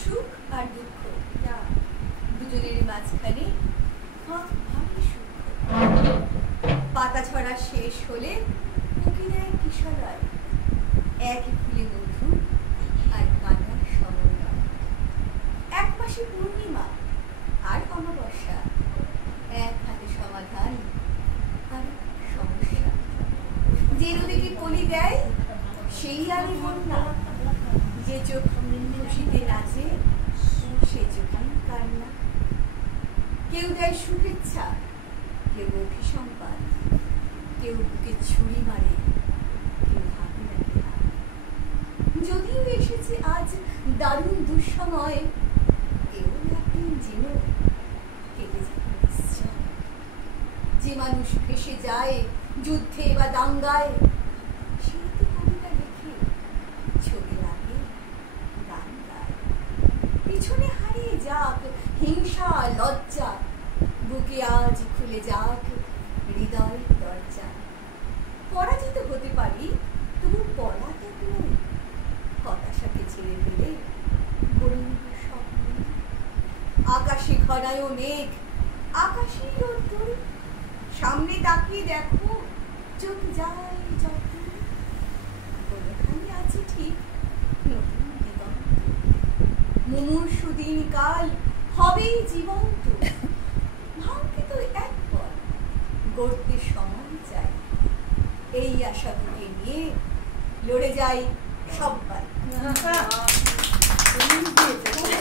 সুখ আর দুঃখ দুজনের মাঝখানে ভারী সুখ। পাতা ঝরা শেষ হলে উকি দেয় কিশলয়, একই ফুলে মধু আর কাঁটার সমন্বয়। এক মাসে পূর্ণিমা আর অমাবস্যা, এক হাতে সমাধান আর সমস্যা। যে নদীকে কলি দেয় সেই আলো বন্যা, যে চোখ খুশিতে নাচে সে চোখে কান্না। কেউ দেয় শুভেচ্ছা, কেউ অভিসম্পাদ, কেউ বুকে ছুরি মারে, কেউ হাতে রাখে হাত। যদিও এসেছে আজ দারুণ দুঃসময়, এও একদিন যেন কেটে যাবে নিশ্চয়। যে মানুষ ভেসে যায় যুদ্ধে বা দাঙ্গায়, সেই তো কবিতা লিখে ছবি আঁকে গান গায়। পিছনে হারিয়ে যাক হিংসা লজ্জা, বুকে আজ খুলে যাক হৃদয় দরজা। পরাজিত হতে পারি তবু পলাতক নই, হতাশাকে ছেড়ে ফেলে গড়ে নেব স্বপ্ন। আকাশে ঘনায় মেঘ, আকাশেই রোদ্দুর, সামনে তাকিয়ে দেখো চোখ যায় যত। কোনখানে আছে ঠিক নতুন দিগন্ত, মুমূর্ষু দিন কাল হবেই জীবন্ত। ভাঙতে তো এক পথ, গড়তে সময় চাই, এই আশা বুকে নিয়ে লড়ে যাই সব্বাই।